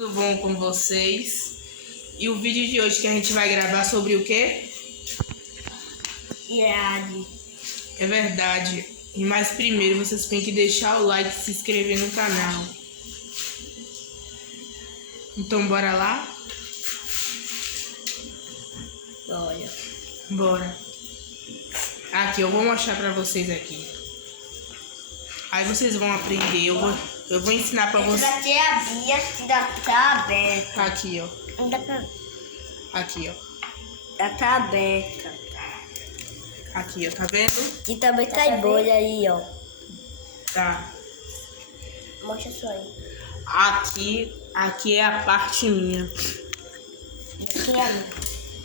Tudo bom com vocês? E o vídeo de hoje que a gente vai gravar sobre o quê? Irade. É verdade. Mas primeiro vocês têm que deixar o like e se inscrever no canal. Então bora lá? Olha. Bora. Aqui, eu vou mostrar pra vocês aqui. Aí vocês vão aprender. Eu vou ensinar pra vocês. Essa daqui é a Bia, que ainda tá aberta. Aqui, ó. Ainda tá, Aqui, ó. ainda tá aberta. Aqui, ó. Tá vendo? E também tá em bolha aí, ó. Tá. Mostra só aí. Aqui é a parte minha. Aqui é a minha.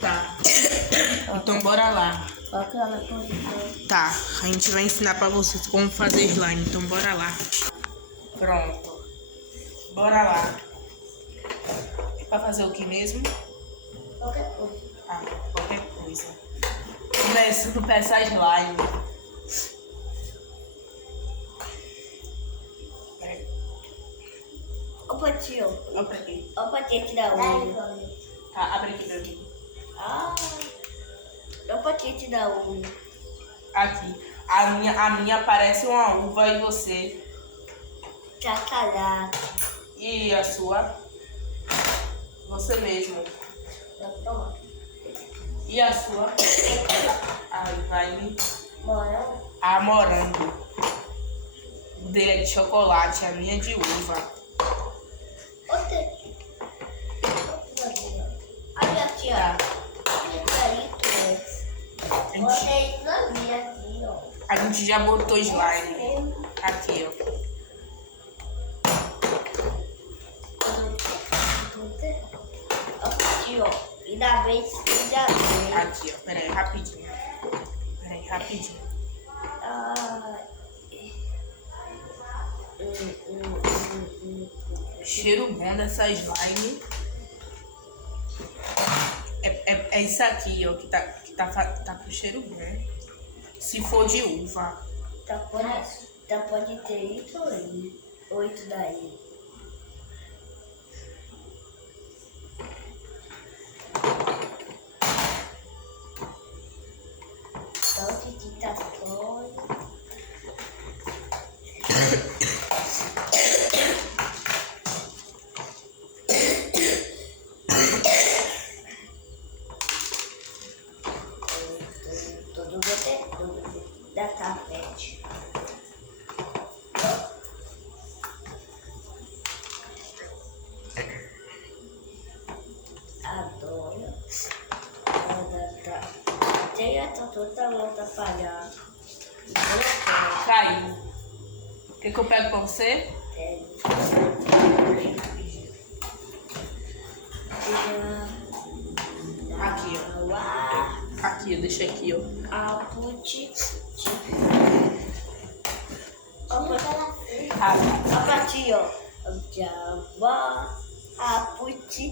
Tá. Então bora lá. Coloca lá na posição. Tá, a gente vai ensinar pra vocês como fazer slime, então bora lá. Pronto. Bora lá. É pra fazer o que mesmo? Qualquer coisa. Ah, qualquer coisa. Começando com essa slime. Peraí. Opa, tio. Olha pra aqui. Opa, tia, tira unha. Tá, abre aqui pra mim. Ah. Opa, tia, tira unha. Aqui. A minha parece uma uva e você. Chocolate. E a sua? Você mesmo. Toma. E a sua? Ai, vai me. Bora. A morango. O dele é de chocolate, a minha é de uva. Olha, tia. A gente já botou slime. Aqui, ó. Ainda bem. Aqui, ó. Pera aí, rapidinho. Cheiro bom dessa slime. É isso aqui, ó, que tá com cheiro bom. Se for de uva. Pode ter isso aí. 8 daí. Tanto de tatone. Tudo da tapete. Adoro. Tem a totalmente atrapalhada. Caiu. Quer que eu pego pra você? Aqui, ó. Aqui, ó. Deixa aqui, ó. Opa, tio. Java. Aputi.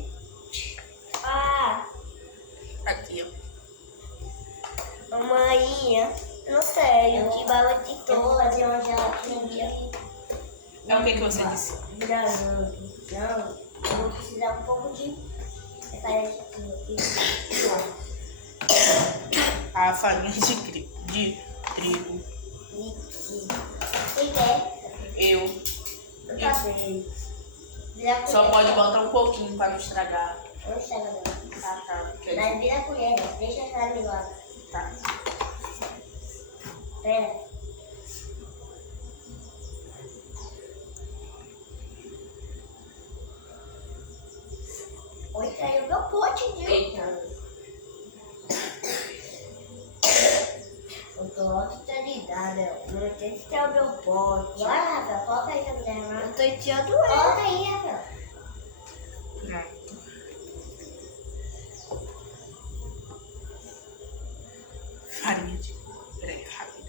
Aqui, ó. Maminha. Não sei. Que bala de todo. Fazer uma gelatina. É o que você disse? Granando. Não. Eu vou precisar um pouco de. A farinha de trigo. Quem quer? Eu. Eu também. Só pode botar um pouquinho pra não estragar. Não estraga não. Tá. Mas vira a colher, deixa essa lá. Tá. Pera. Oi, caiu meu pote, viu? Eita. Eu tô autorizada. Não tem que ter o meu pote. Bora, Rafael, coloca aí pra mulher, né? Eu tô enfiando ela. Coloca aí, Rafael. Pronto. Farinha de... Peraí, rápido.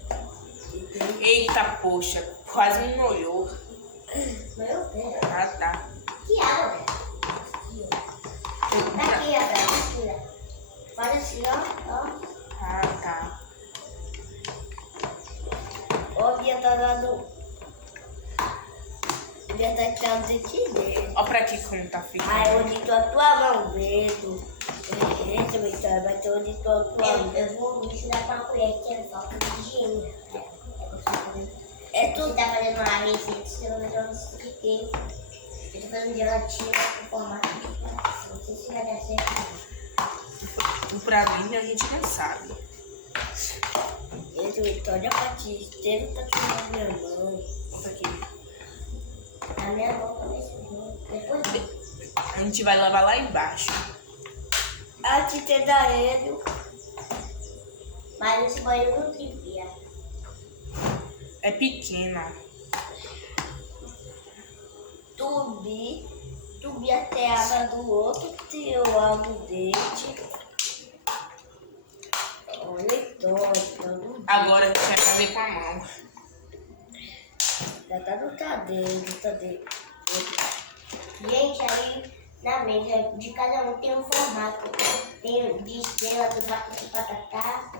Eita, poxa. Quase me molhou. Meu Deus. Ah, tá. Que água, velho? Tá aqui, Rafael. Faz assim, ó. Ah, tá. Ó, Bia tá dando. Bia tá tirando dente dele. Ó pra aqui como tá ficando. Ai, onde tô a tua mão, dedo. Esse, Vitória, vai ter onde tô a tua mão. Eu vou me ensinar com a colher, que é falta de higiene. Tu tá fazendo uma receita, você vai ver onde que tem. Eu tô fazendo gelatina com formato. Não sei se vai dar certo. Pra mim, a gente não sabe. Esse, Vitória, patisteiro tá tirando minha mão. Isso aqui. A minha mão também subiu. Depois A gente vai lavar lá embaixo. a tita da Edo. Mas esse banheiro não tripia. É pequena. Tubi até a aba do outro, tem o álbum dente. Olha, todo. Agora a gente vai fazer com a mão. Já tá no cadeiro. Gente, aí na mesa de cada um tem um formato. Tem de estrela, do patatá.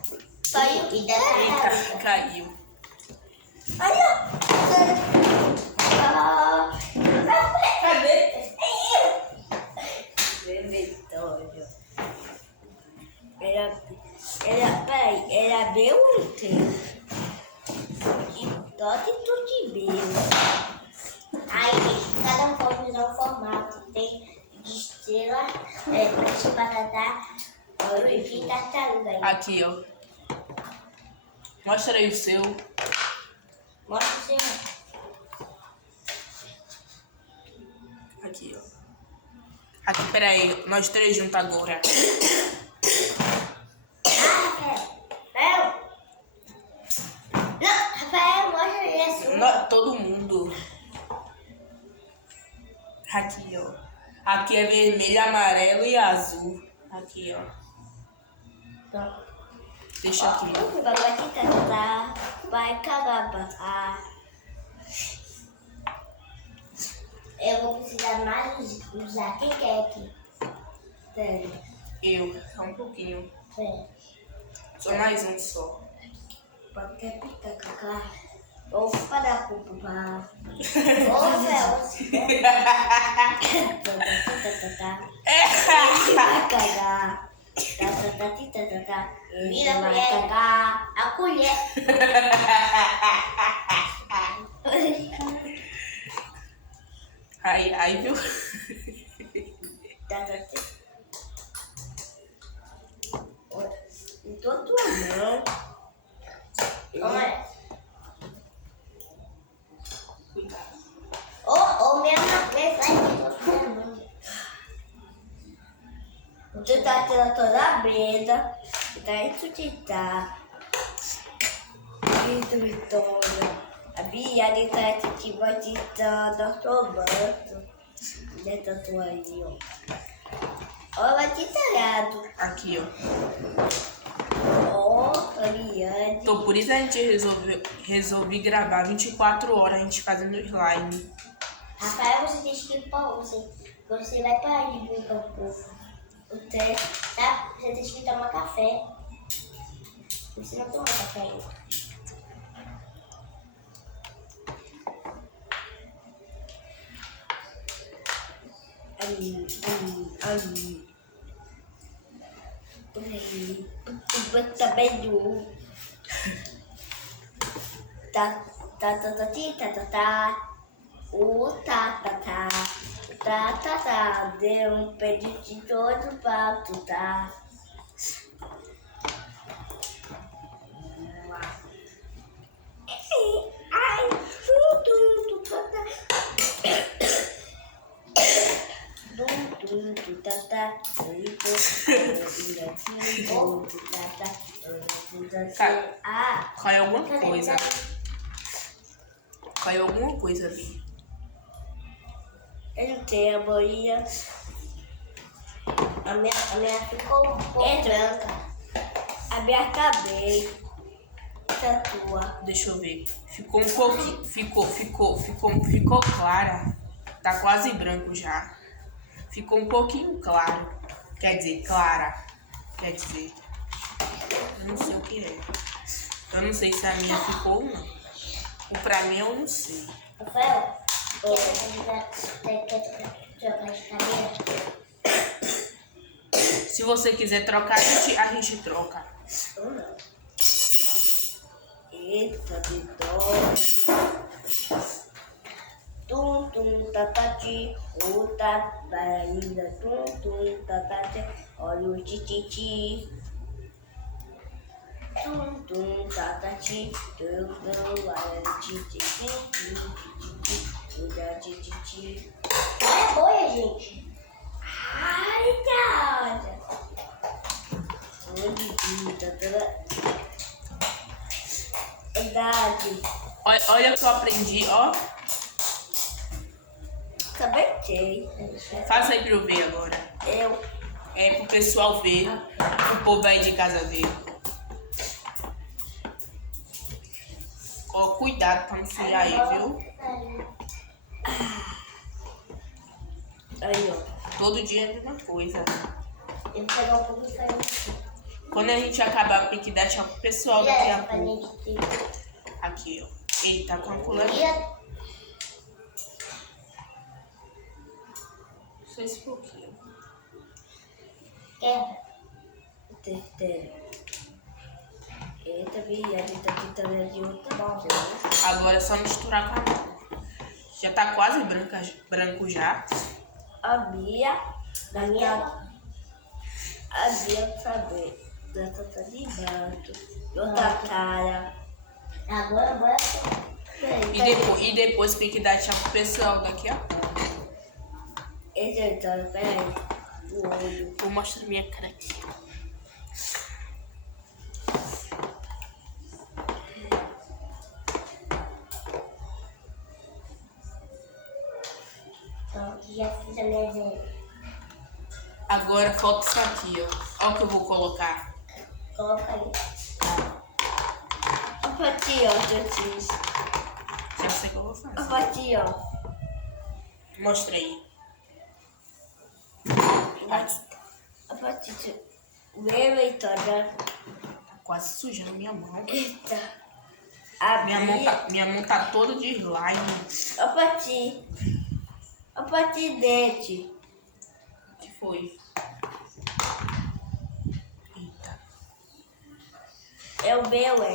E da Eita, tartaruga. caiu. Aí, ó. Cadê? Vitória. Era meu inteiro. De todo e tudo de meu. Aí, cada um pode usar um formato. Tem de estrela, de batata e de tartaruga. Aí. Aqui, ó. Mostra aí o seu. Mostra o seu. Aqui, ó. Aqui, peraí. Nós três juntos agora. Rafael! Não, Rafael, mostra aí a sua. Todo mundo. Aqui, ó. Aqui é vermelho, amarelo e azul. Aqui, ó. Não. Deixa aqui. Vai tentar, vai cagar. Eu vou precisar mais usar. Quem quer aqui? Sério. Eu. Só um pouquinho. Sério. Só mais um só. Pode quer picar, cacá. Ou para pupá. Ô, Fel. Vai cagar. Vira a mulher cagar. A colher. Ai, viu? Em toda tua mão. Olha. Cuidado. Ou mesmo na frente. Tu tá tirando toda a breda. Tá isso de tá. Isso, Vitória. A Biane tá assistindo, agitando, tomando. Dentro da tua aí, ó. Olha, detalhado. Aqui, ó. Ó, a Biane. Então, por isso a gente resolvi gravar 24 horas a gente fazendo slime. Rafael, você tem que ir pra você. Você vai parar de brincar um pouco. Você, tá? Você tem que tomar café. Você não toma café ainda. Também do tá deu um pedido de todo pato, tá? Ai, tudo Caiu alguma coisa. Caiu alguma coisa ali. Eu não tenho a bolinha. A minha ficou um pouco branca. A minha acabei. Essa tua. Deixa eu ver. Ficou um pouquinho. Ficou clara. Tá quase branco já. Ficou um pouquinho claro. Quer dizer, clara. Quer dizer. Eu não sei o que é. Eu não sei se a minha ficou ou não. Ou pra mim eu não sei. Rafael, trocar de cadeira? Se você quiser trocar, a gente troca. Ou não? Eita, de dó. Tum, tum, tatati, outra bailarina. Tum, tum, tatati, olha o tititi. Tum, tum, tatati, tum, tum, olha o tititi, olha o tititi. É boia, gente. Ai, cara. Onde tá toda... Verdade. Olha o que eu aprendi, ó. Também sei. Faça aí pra eu ver agora. É pro pessoal ver. O povo aí de casa ver. Ó, cuidado pra não sujar aí, viu? Aí, ó. Todo dia é a mesma coisa. Eu vou pegar um pouco de farinha. Quando a gente acabar, tem que dar tchau pro pessoal daqui a pouco. Aqui, ó. Eita, com a colher. Só esse pouquinho. Terceiro. Eita, viado, tá tentando de outra mão. Agora é só misturar com a mão. Já tá quase branco já. A Bia, a Bia saber. Ela tá de baixo. Outra cara. Agora. E depois tem que dar tchau pro pessoal daqui a pouco. Esse é o então, peraí. O olho. Vou mostrar minha cara aqui. Já fiz a minha gente. Agora falta isso aqui, ó. Olha o que eu vou colocar. Coloca aí. A fatia, ó, Totis. Já sei o que eu vou A fazer. fatia, ó. Mostra aí. A fatia. Meu, Heitor, Tá quase sujando minha mão. eita. A Minha mão tá toda de slime. A fatia. A fatia dente. O que foi? Eita. É o meu, é.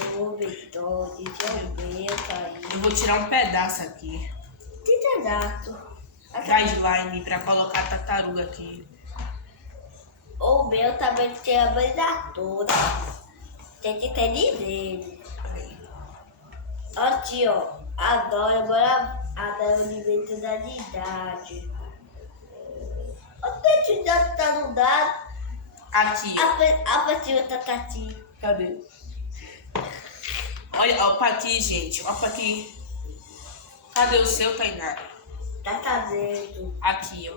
Eu vou ver todo, é o meu, tá aí. Eu vou tirar um pedaço aqui. Que pedaço. Da slime pra colocar a tartaruga aqui. O meu também tem a banda toda. Tem que ter dele. Ó, tio, adoro agora a da universidade. O tio já tá no dado. Aqui. A fatia tá aqui. Cadê? Olha, ó pra aqui, gente. Ó pra aqui. Cadê o seu, Tainá? Tá fazendo. Aqui, ó.